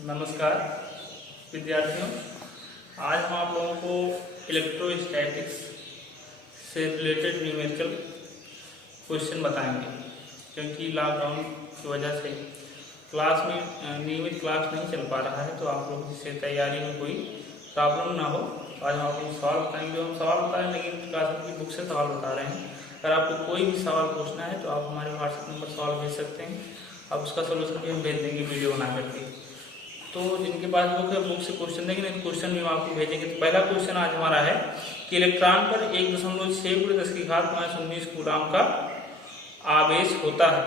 नमस्कार विद्यार्थियों, आज हम आप लोगों को इलेक्ट्रोस्टैटिक्स से रिलेटेड न्यूमेरिकल क्वेश्चन बताएंगे। क्योंकि लॉकडाउन की वजह से क्लास में नियमित क्लास नहीं चल पा रहा है, तो आप लोग इससे तैयारी में कोई प्रॉब्लम ना हो। आज हम आपको सवाल बताएंगे। जो हम सवाल बता रहे हैं लेकिन क्लास की बुक से सवाल बता रहे हैं। अगर आपको कोई भी सवाल पूछना है तो आप हमारे व्हाट्सएप नंबर सवाल भेज सकते हैं। अब उसका सोल्यूशन भी हम भेज देंगे वीडियो बना करके। तो जिनके पास बुक है, बुक से क्वेश्चन देंगे, नहीं तो क्वेश्चन भी हम आपको भेजेंगे। तो पहला क्वेश्चन आज हमारा है कि इलेक्ट्रॉन पर 1.6×10⁻19 कूलम का आवेश होता है,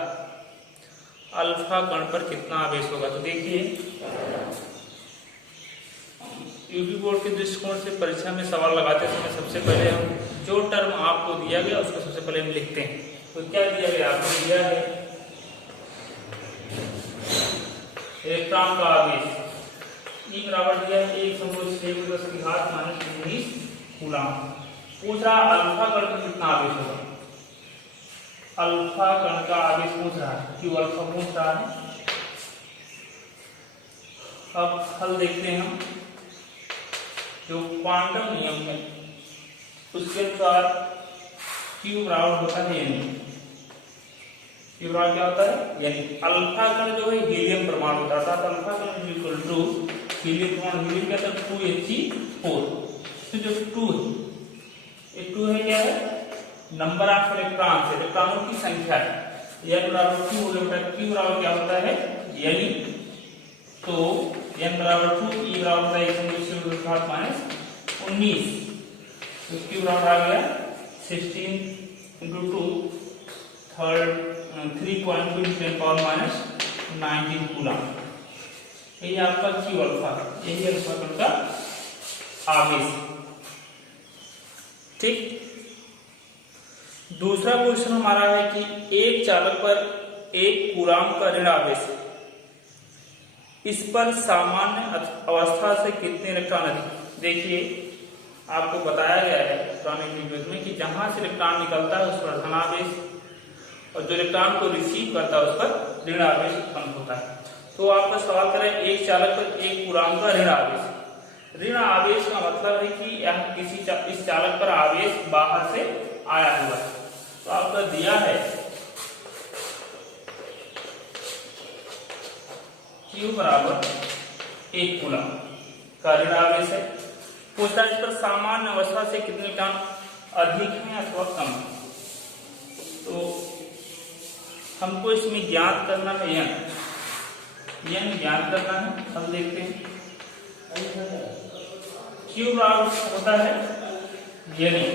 अल्फा कण पर कितना आवेश होगा। तो देखिए, यूपी बोर्ड के दृष्टिकोण से परीक्षा में सवाल लगाते समय सबसे पहले हम जो टर्म आपको दिया गया उसको सबसे पहले हम लिखते हैं। तो क्या दिया गया, आपको दिया है इलेक्ट्रॉन का आवेश E बराबर दिया है 1.6×10⁻19 कूलम। पूछ रहा अल्फा कण का कितना आवेश होगा। अल्फा कण का आवेश पूछ रहा है, क्यों अल्फा पूछ रहा है। अब हल देखते हैं हम। जो क्वांटम नियम है उसके अनुसार Q बराबर होता है यानी Q बराबर क्या होता है, यानी अल्फा कण जो है हीलियम परमाणु होता है। तो अल्फा कण इक्वल टू हीलियम परमाणु, हीलियम क्या था 2He4। तो जो 2 है, ये 2 है क्या है, नंबर ऑफ इलेक्ट्रॉन से, इलेक्ट्रॉनों की संख्या है। n बराबर 2 हो गया। Q बराबर क्या होता है यानी, तो n बराबर 2, E बराबर होता है 1.6×10⁻19। तो Q बराबर आ गया 16 × 2 3.2 × 10⁻19 कूलम। यही आपका Q अल्फा, यही अल्फा कण का आवेश। ठीक। दूसरा क्वेश्चन हमारा है कि एक चालक पर 1 कूलम का ऋण आवेश है, इस पर सामान्य अवस्था से कितने इलेक्ट्रॉन अधिक। देखिए, आपको बताया गया है पुराने वीडियोज में कि जहां से इलेक्ट्रॉन निकलता है उस पर धन आवेश, और जो इलेक्ट्रॉन को रिसीव करता है उस पर ऋण आवेश उत्पन्न होता है। तो आपका सवाल करें, एक चालक पर 1 कूलम का ऋण आवेश। ऋण आवेश का मतलब है कि इस चालक पर आवेश बाहर से आया हुआ है। तो आपका दिया है Q बराबर 1 कूलम का ऋण आवेश है। पूछता है इस पर सामान्य अवस्था से कितने इलेक्ट्रॉन अधिक हैं अथवा कम है। तो हमको इसमें ज्ञात करना है n ज्ञात करना है। हम देखते हैं Q बराबर होता है यानी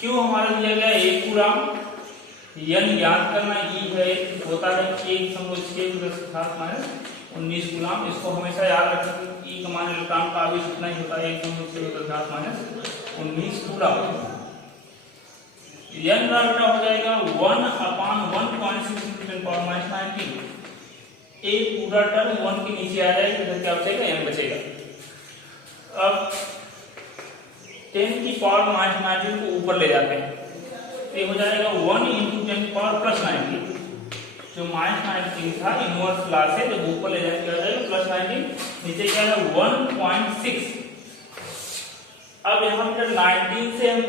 Q हमारा दिया गया 1 कूलम, n ज्ञात करना E है होता है 1.6×10⁻19 कूलम। इसको हमेशा याद रखें, E का मान इलेक्ट्रॉन का आवेश उतना ही होता है 1.6×10⁻19 कूलम। n बराबर हो जाएगा 1/1.6 × 10⁻19। एक पूरा टर्म 1 के नीचे आ जाएगा, तो क्या बचेगा, n बचेगा। अब 10⁻19 को ऊपर ले जाते हैं, तो ये हो जाएगा 1 × 10⁻+19। जो -19 था इनवर्स लॉ से जब ऊपर ले जाएंगे आ जाएगा +19, नीचे क्या है 1.6। अब यहाँ पर 19 से हम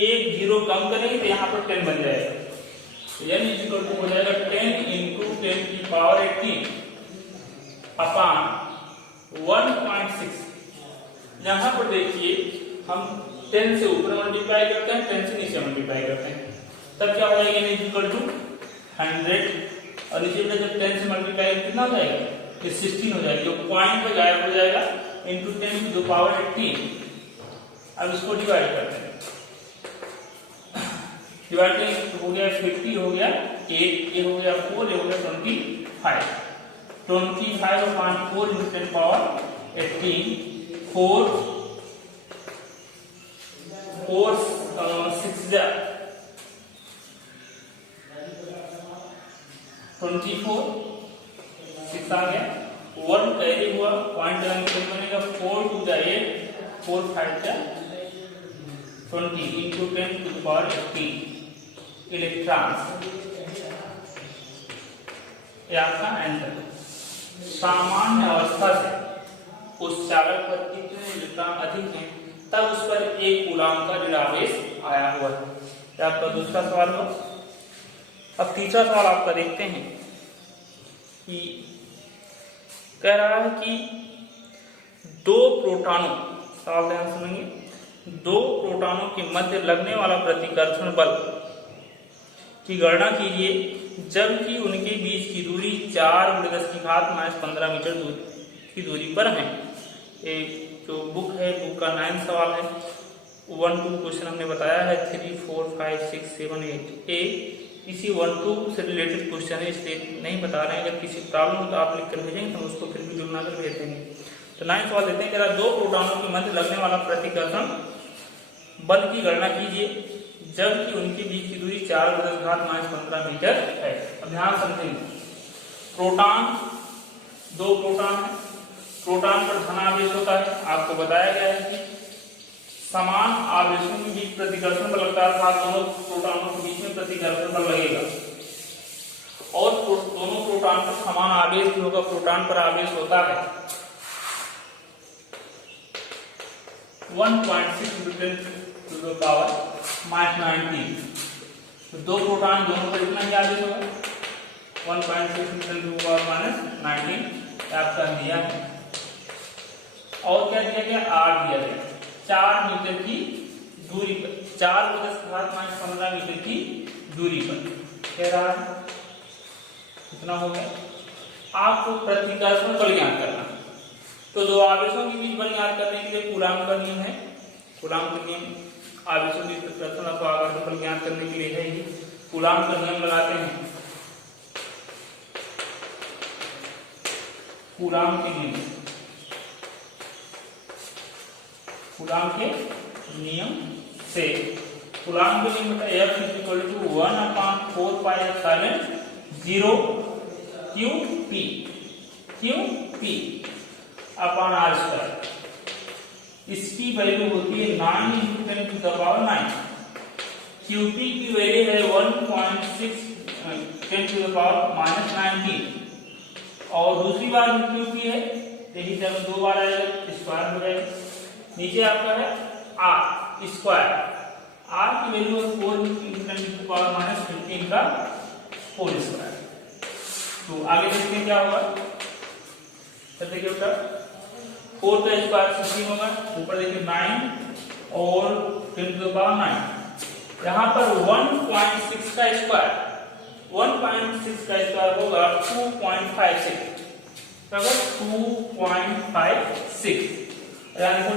1 0 कम करेंगे तो यहाँ पर 10 बन जाएगा। n इक्वल टू हो जाएगा 10 × 10⁻18 अपान 1.6। यहाँ पर देखिए, हम 10 से ऊपर मल्टीप्लाई करते हैं, 10 से नीचे मल्टीप्लाई करते हैं, तब क्या हो जाएगा n इक्वल टू 100। और नीचे में जब 10 से मल्टीप्लाई कितना हो जाएगा, ये 16 हो जाएगा। जो पॉइंट पे गायब हो जाएगा इंटू 10⁻18। अब इसको डिवाइड करते हैं, डिवाइड हो गया 50 हो गया 8, ये हो गया 4, ये हो गया 25। 25 अपान 4 × 10⁻18, 4 6 24, 6 आ गया, 1 कैरी हुआ, पॉइंट बनेगा 4 2 8, 4 5 20 × 10⁻18 इलेक्ट्रॉन। ये आपका आंसर। सामान्य अवस्था से उस चालक पर कितने इलेक्ट्रॉन अधिक हैं तब उस पर 1 कूलम का ऋण आवेश आया हुआ है। यह आपका दूसरा सवाल हो। अब तीसरा सवाल आपका देखते हैं कि कह रहा है कि 2 प्रोटॉनों, सवाल ध्यान सुनेंगे, 2 प्रोटॉनों के मध्य लगने वाला प्रतिकर्षण बल की गणना कीजिए जबकि उनके बीच की दूरी 4×10⁻15 मीटर की दूरी पर है। एक जो बुक है, बुक का 9 सवाल है। 1-2 क्वेश्चन हमने बताया है, 3, 4, 5, 6, 7, 8 ए इसी 1-2 से रिलेटेड क्वेश्चन है, इसलिए नहीं बता रहे हैं। अगर किसी प्रॉब्लम हो तो आप लिख कर भेजेंगे तो उसको फिर भी जुड़ना कर भेज देंगे। तो 9 सवाल देते हैं, जरा 2 प्रोटॉनों के मध्य लगने वाला प्रतिकर्षण बल की गणना कीजिए जबकि उनके बीच की दूरी 4×10⁻15 मीटर है। अब ध्यान समझेंगे, प्रोटॉन, 2 प्रोटॉन है, प्रोटॉन पर धन आवेश होता है। आपको बताया गया है कि समान आवेशों के बीच प्रतिकर्षण बल लगता है, अर्थात दोनों प्रोटॉनों के बीच में प्रतिकर्षण बल लगेगा और दोनों प्रोटॉन पर समान आवेश भी होगा। प्रोटॉन पर आवेश होता है 1.6 ×10⁻19। तो 2 प्रोटॉन दोनों पर इतना ही आवेश होगा, 1.6 ×10⁻19 आपका दिया है। और क्या दिया गया, R दिया गया 4 मीटर की दूरी पर, 4×10⁻15 मीटर की दूरी पर कह रहा है। कितना हो गया, आपको प्रतिकर्षण बल ज्ञात करना। तो 2 आवेशों के बीच बल ज्ञात करने के लिए कूलॉम का नियम है। कूलॉम का नियम आवेशों की प्रतिकर्षण अथवा आकर्षण बल ज्ञात करने के लिए है ही। कूलॉम का नियम लगाते हैं, कूलॉम के नियम, कूलॉम के नियम से कूलॉम के नियम F = 1/4πε0 QP/r²। इसकी वैल्यू होती है 9×10⁻⁹। QP की वैल्यू है 1.6 10⁻⁻19 और दूसरी बार में QP है, यही जब 2 बार आएगा स्क्वायर हो जाएगा। नीचे आपका है R², R की वैल्यू है 4×10⁻⁻15 का होल स्क्वायर। तो आगे देखते हैं क्या होगा। देखिए बेटा 4 का स्क्वायर 16 होगा, ऊपर देखिए 9 और 10⁻9। यहाँ पर 1.6 का स्क्वायर, 1.6 का स्क्वायर होगा 2.56, बराबर 2.56। यानी कि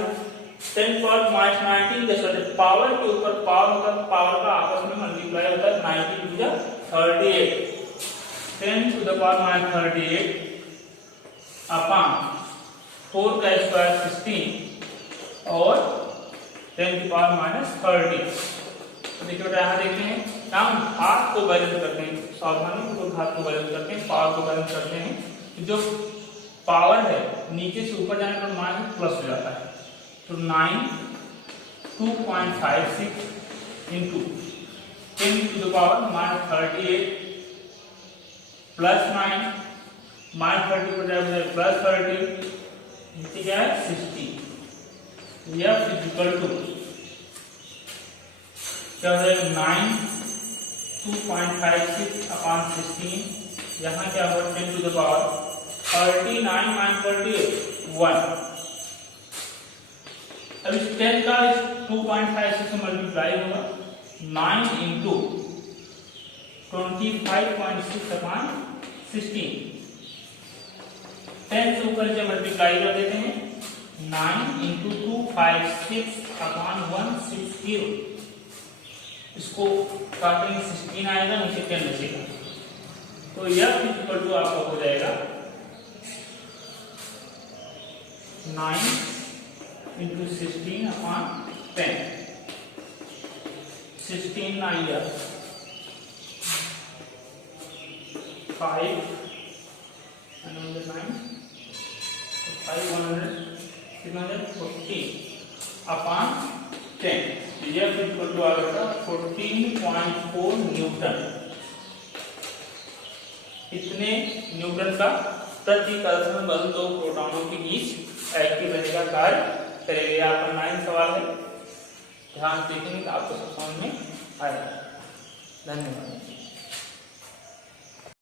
10⁻⁻19 के पावर के ऊपर पावर होगा, पावर का आपस में मल्टीप्लाई होता है 90⁻38, 10⁻38 अपॉन 4 का स्क्वायर 16 और 10⁻30। तो देखिए बेटा यहाँ देखते हैं, हम घात को बैलेंस करते हैं, सावधानी को घात को बैलेंस करते हैं, पावर को बैलेंस करते हैं। जो पावर है नीचे से ऊपर जाने पर मान प्लस हो जाता है। तो 2.56 इंटू 10⁻38 प्लस 9 -30 पर जाए प्लस 30, नीचे क्या है 60। F = क्या हो जाएगा 9 2.56 अपॉन 16, यहाँ क्या होगा 10⁻39 -38 1। अब इस 10 का इस 2.56 से मल्टीप्लाई होगा 9 इंटू 25.6 अपॉन 16, 10 से ऊपर से मल्टीप्लाई कर देते हैं 9 इंटू 256 अपॉन 160। इसको काटेंगे 16 आएगा, नीचे 10 बचेगा। तो यह इक्वल टू आपका हो जाएगा 9 इंटू 16 अपॉन 10, 16 9 या 5 9 5 140 अपॉन 10। यह इक्वल टू आ गया 14.4 न्यूटन। इतने न्यूटन का प्रतिकर्षण बल दो प्रोटॉनों के बीच एक्टिव रहने का कार्य करेगा। आपका 9 सवाल है, ध्यान से देखेंगे तो आपको सब समझ में आएगा। धन्यवाद।